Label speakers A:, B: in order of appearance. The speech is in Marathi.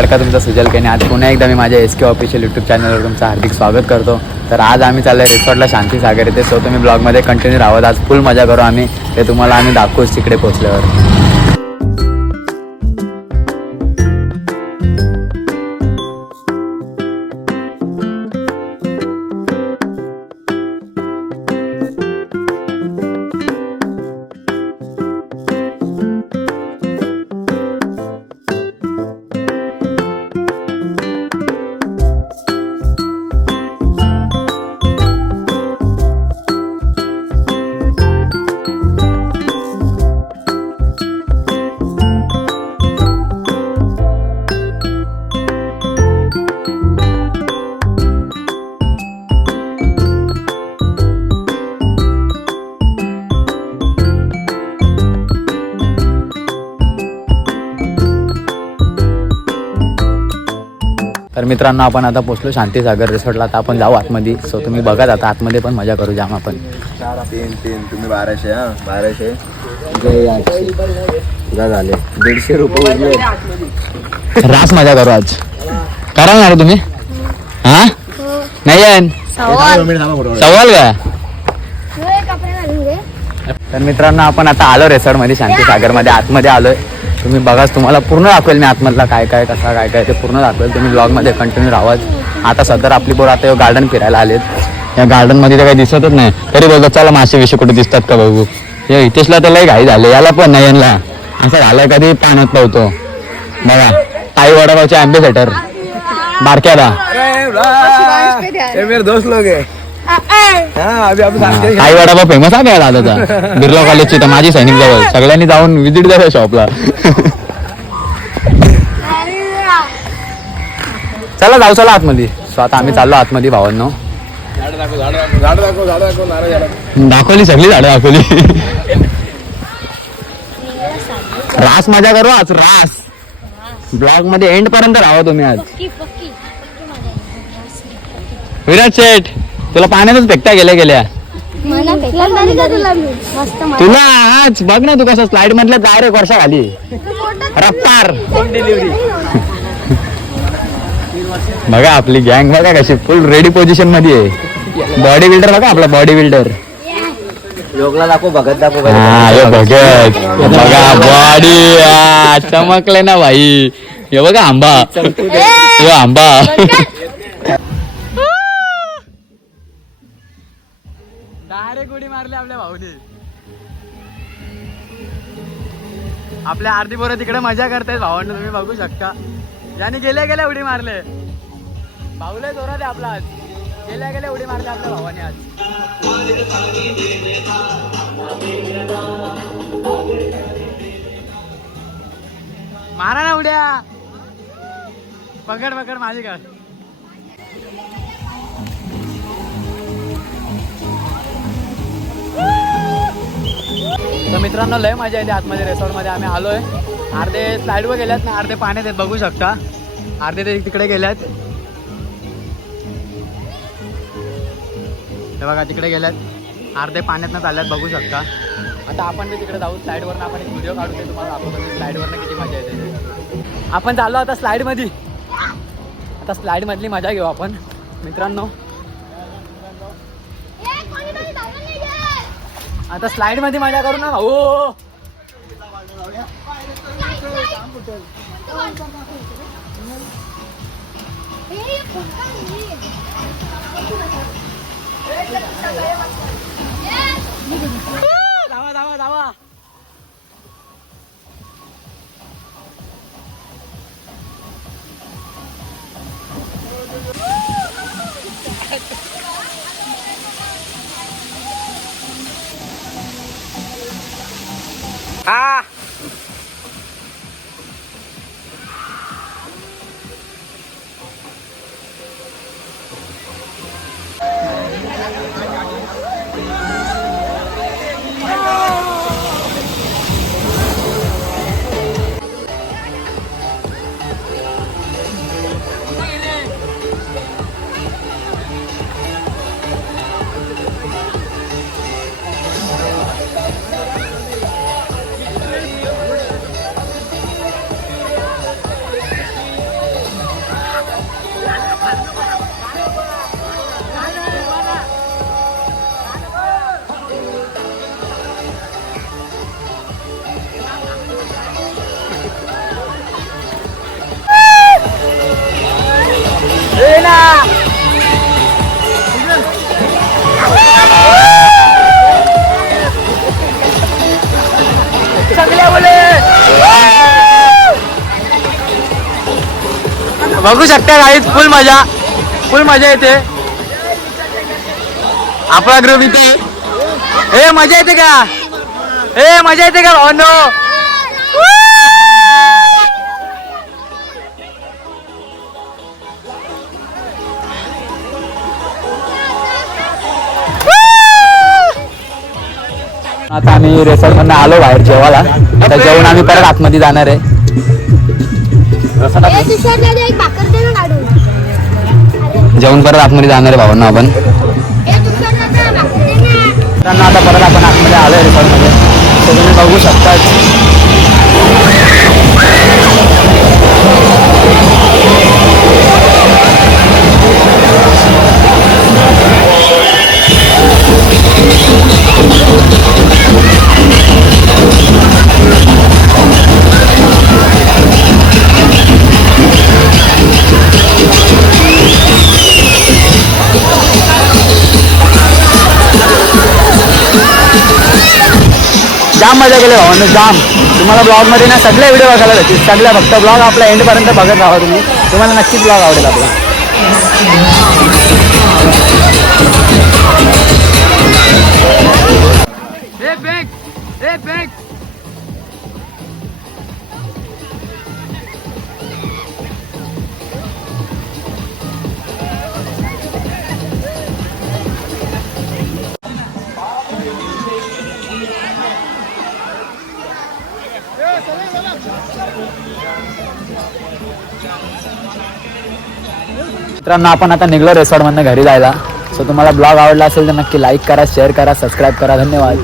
A: लाडका तुमचा सुजल केने. आज पुन्हा एकदा मी माझ्या एस के ऑफिशियल यूट्यूब चॅनलवर तुमचं हार्दिक स्वागत करतो. तर आज आम्ही चाललो आहे रिसॉर्टला शांती सागर येते सो तुम्ही ब्लॉगमध्ये कंटिन्यू राहत आज फुल मजा करू आम्ही. ते तुम्हाला आम्ही दाखवूच तिकडे पोहोचल्यावर. तर मित्रांनो आपण आता पोचलो शांतीसागर रिसॉर्टला. आता आपण जाऊ आतमध्ये. सो तुम्ही बघा आता आतमध्ये पण मजा करू जाम आपण.
B: तीन तीन. तुम्ही बाराशे हा? बाराशे. झाले. दीडशे रुपये उरले.
A: रास मजा करू आज. करा ना तुम्ही? हा? नाही आहे? सवाल. का तर मित्रांनो आपण आता आलो resort मध्ये शांती सागरमध्ये आतमध्ये आलोय. तुम्ही बघाच तुम्हाला पूर्ण दाखवेल मी आतमधला काय काय कसा काय काय ते पूर्ण दाखवेल. तुम्ही ब्लॉगमध्ये कंटिन्यू राहाच आता सध्या आपली पोरं आता गार्डन फिरायला आलेत. या गार्डनमध्ये तर काही दिसतच नाही. तरी बघा चला मासे विषय कुठे दिसतात का बघू. हे हितेशला तर लय घाई झाले याला पण नाही यांना. असं झालंय कधी पाण्यात पावतो. बघा ताई वडापावचे अँबेसेटर बारक्याला.
B: ये मेरे दोस्त है हाँ अभी सांगते
A: आई वडापाव फेमस आहे दादाचा बिर्ला कॉलेजची तर माझी सैनिक जवळ. सगळ्यांनी जाऊन विजिट द्या शॉपला चला जाऊ चला आतमध्ये. सो आता आम्ही चाललो आतमध्ये भावांनो. दाखवली सगळी झाडं दाखवली. रास मजा करू आज रास. ब्लॉगमध्ये एंड पर्यंत राहा तुम्ही आज. विराट शेठ. तुला पाण्यातच फेकता गेल्या गेल्या. तुला आज बघ ना तू कसं स्लाइड मधल्या डायरेक्ट वर्षा खाली. रफ्तार. बघा आपली गँग बघा कशी फुल रेडी पोझिशनमध्ये आहे. बॉडी बिल्डर बघा आपला बॉडी बिल्डर
B: योगला दाखव भगत दाखव.
A: बघत बघा बॉडी चमकले ना भाई. हे बघा आंबा. आंबा. उडी मारली आपल्या भाऊनी. आपल्या आरती पोरं तिकडे मजा करतायत भावांना तुम्ही बघू शकता. याने गेल्या गेल्या उडी मारले. भाऊले जोरात आहे आपला आज. गेल्या गेल्या उडी मारले आपल्या भावाने आज. मारा ना उड्या. पकड पकड माझी काढ मित्रांनो लय मजा येते आतमध्ये रेसॉर्टमध्ये. आम्ही आम्ही आलोय. अर्धे स्लाईडवर गेल्यात ना अर्धे पाण्यात आहेत बघू शकता. अर्धे ते तिकडे गेल्यात. हे बघा तिकडे गेल्यात. अर्धे पाण्यातनं चालल्यात बघू शकता. आता आपण ते तिकडे जाऊ. स्लाईडवरनं आपण एक व्हिडिओ काढू ते तुम्हाला. दाखवतो स्लाईडवरनं किती मजा येते आपण चाललो आता स्लाईडमध्ये आता स्लाईडमधली मजा घेऊ आपण. मित्रांनो आता स्लाइडमध्ये मजा करू ना भाऊ हो, हो, हो. धावा धावा धावा.
B: 啊！
A: बघू शकता काही फुल मजा. फुल मजा येते. आपला ग्रुप इथे ए मजा येते का? ए मजा येते का भावनो? आता आम्ही रेसॉर्ट आलो बाहेर जेवायला. आता जेवण आम्ही परत आतमध्ये जाणार आहे. जेवण परत आतमध्ये जाणार आहे भावांना आपण. आता परत आपण आतमध्ये आलो आहे रिसॉर्टमध्ये तर तुम्ही बघू शकता मजा केली भावानं जाम. तुम्हाला ब्लॉगमध्ये ना सगळ्या व्हिडिओ बघायला भेटतील. सगळ्या फक्त ब्लॉग आपला एंडपर्यंत बघत राहा तुम्ही. तुम्हाला नक्कीच ब्लॉग आवडेल आपला. मित्रांनो आपण आता निघलो रेसॉर्टमधनं घरी जायला. सो तुम्हाला ब्लॉग आवडला असेल तर नक्की लाईक करा शेअर करा सबस्क्राईब करा. धन्यवाद.